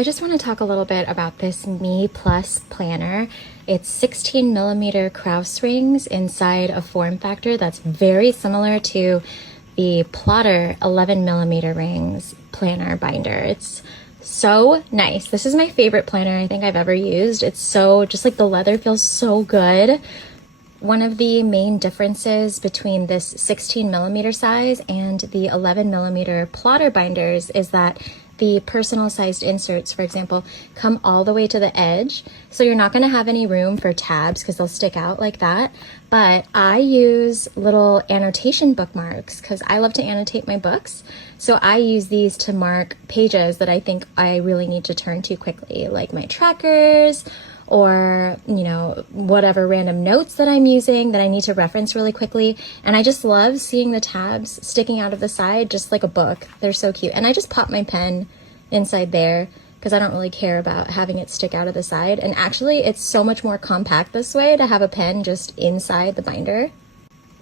I just want to talk a little bit about this Meeplus planner. It's 16 millimeter Krauss rings inside a form factor that's very similar to the Plotter 11 millimeter rings planner binder. It's so nice. This is my favorite planner I think I've ever used. It's so, just like the leather feels so good. One of the main differences between this 16 millimeter size and the 11 millimeter Plotter binders is that the personal sized inserts, for example, come all the way to the edge. So you're not going to have any room for tabs because they'll stick out like that. But I use little annotation bookmarks because I love to annotate my books. So I use these to mark pages that I think I really need to turn to quickly, like my trackers, or, you know, whatever random notes that I'm using that I need to reference really quickly. And I just love seeing the tabs sticking out of the side, just like a book. They're so cute. And I just pop my pen inside there because I don't really care about having it stick out of the side. And actually, it's so much more compact this way to have a pen just inside the binder.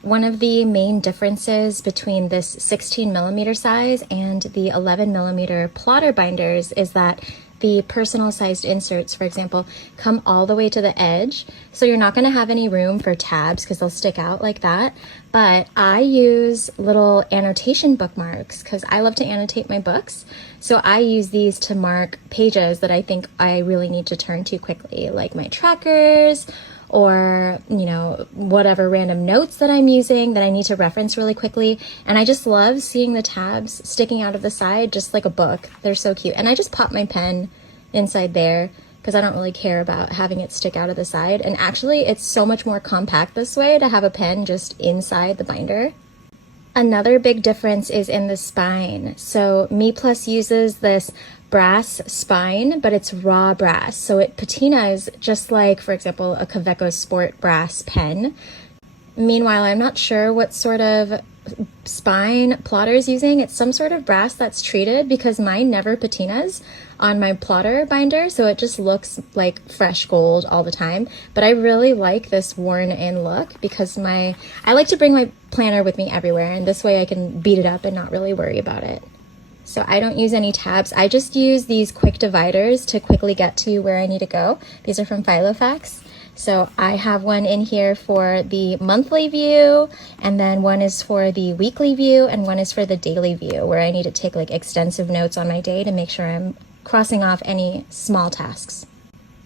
One of the main differences between this 16 millimeter size and the 11 millimeter Plotter binders is that the personal sized inserts, for example, come all the way to the edge. So you're not going to have any room for tabs because they'll stick out like that. But I use little annotation bookmarks because I love to annotate my books. So I use these to mark pages that I think I really need to turn to quickly, like my trackers, or, you know, whatever random notes that I'm using that I need to reference really quickly. And I just love seeing the tabs sticking out of the side, just like a book. They're so cute. And I just pop my pen inside there because I don't really care about having it stick out of the side. And actually, it's so much more compact this way to have a pen just inside the binder. Another big difference is in the spine. So Meeplus uses this brass spine, but it's raw brass. So it patinas just like, for example, a Kaweco Sport brass pen. Meanwhile, I'm not sure what sort of spine Plotter is using. It's some sort of brass that's treated because mine never patinas on my Plotter binder, so it just looks like fresh gold all the time. But I really like this worn-in look because I like to bring my planner with me everywhere, and this way I can beat it up and not really worry about it. So I don't use any tabs. I just use these quick dividers to quickly get to where I need to go. These are from Filofax. So I have one in here for the monthly view, and then one is for the weekly view, and one is for the daily view, where I need to take like extensive notes on my day to make sure I'm crossing off any small tasks.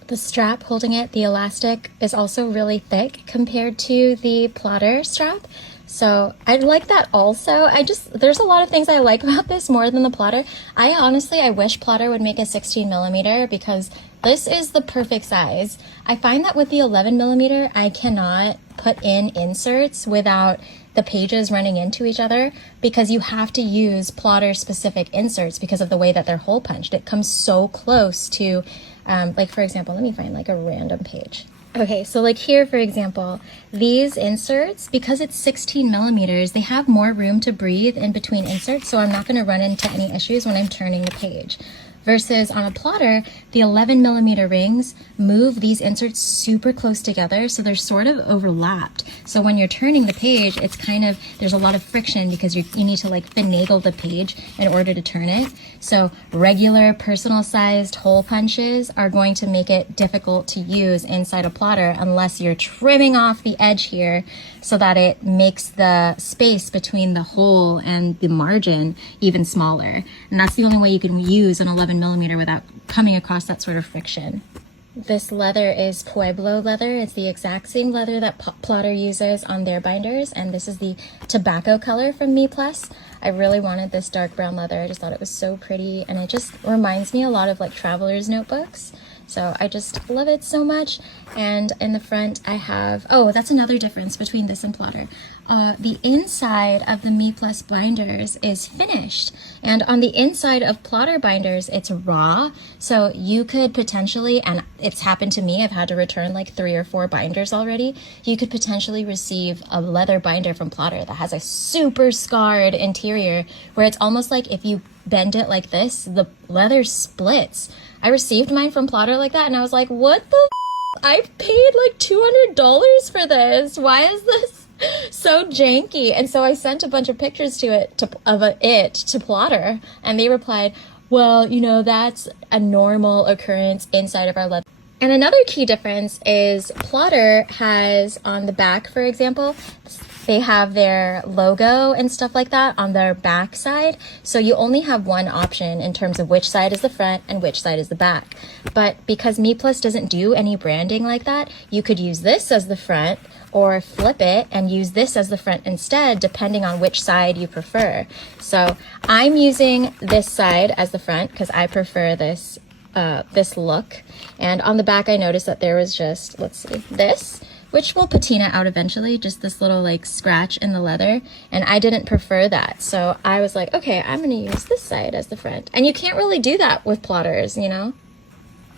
The strap holding it, the elastic, is also really thick compared to the Plotter strap. So I like that also. There's a lot of things I like about this more than the Plotter. I wish Plotter would make a 16 millimeter because this is the perfect size. I find that with the 11 millimeter, I cannot put in inserts without the pages running into each other because you have to use Plotter specific inserts because of the way that they're hole punched. It comes so close to, like for example, let me find like a random page. Okay, so like here, for example, these inserts, because it's 16 millimeters, they have more room to breathe in between inserts, so I'm not going to run into any issues when I'm turning the page. Versus on a Plotter, the 11 millimeter rings move these inserts super close together, so they're sort of overlapped. So when you're turning the page, it's kind of, there's a lot of friction because you need to like finagle the page in order to turn it. So regular personal sized hole punches are going to make it difficult to use inside a Plotter unless you're trimming off the edge here so that it makes the space between the hole and the margin even smaller. And that's the only way you can use an 11 millimeter without coming across that sort of friction. This leather is Pueblo leather. It's the exact same leather that Plotter uses on their binders, and this is the tobacco color from Meeplus. I really wanted this dark brown leather. I just thought it was so pretty, and it just reminds me a lot of like traveler's notebooks. So I just love it so much. And in the front I have, oh, that's another difference between this and Plotter. The inside of the Meeplus binders is finished. And on the inside of Plotter binders, it's raw. So you could potentially, and it's happened to me, I've had to return like 3 or 4 binders already. You could potentially receive a leather binder from Plotter that has a super scarred interior where it's almost like if you bend it like this, the leather splits. I received mine from Plotter like that and I was like, what the I paid like $200 for this. Why is this so janky? And so I sent a bunch of pictures to Plotter, and they replied, Well, you know, that's a normal occurrence inside of our leather. And another key difference is Plotter has on the back, for example, they have their logo and stuff like that on their back side. So you only have one option in terms of which side is the front and which side is the back. But because Meeplus doesn't do any branding like that, you could use this as the front or flip it and use this as the front instead, depending on which side you prefer. So I'm using this side as the front because I prefer this this look. And on the back I noticed that there was just, let's see, this, which will patina out eventually, just this little like scratch in the leather, and I didn't prefer that. So I was like, okay, I'm gonna use this side as the front. And you can't really do that with plotters, you know?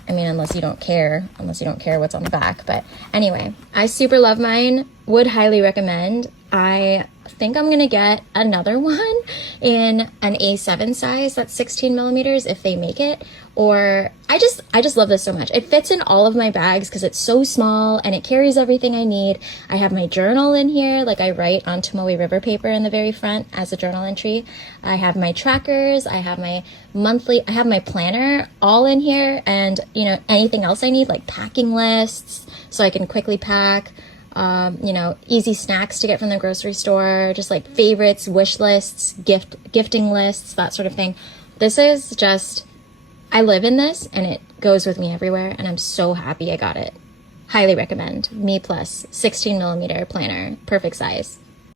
I mean, unless you don't care what's on the back. But anyway, I super love mine, would highly recommend. I think I'm gonna get another one in an A7 size, that's 16 millimeters if they make it. Or I just love this so much. It fits in all of my bags because it's so small and it carries everything I need. I have my journal in here, like I write on Tomoe River paper in the very front as a journal entry. I have my trackers, I have my monthly, I have my planner all in here, and you know, anything else I need, like packing lists so I can quickly pack. You know, easy snacks to get from the grocery store, just like favorites, wish lists, gifting lists, that sort of thing. This is just, I live in this and it goes with me everywhere, and I'm so happy I got it. Highly recommend. Meeplus 16 millimeter planner, perfect size.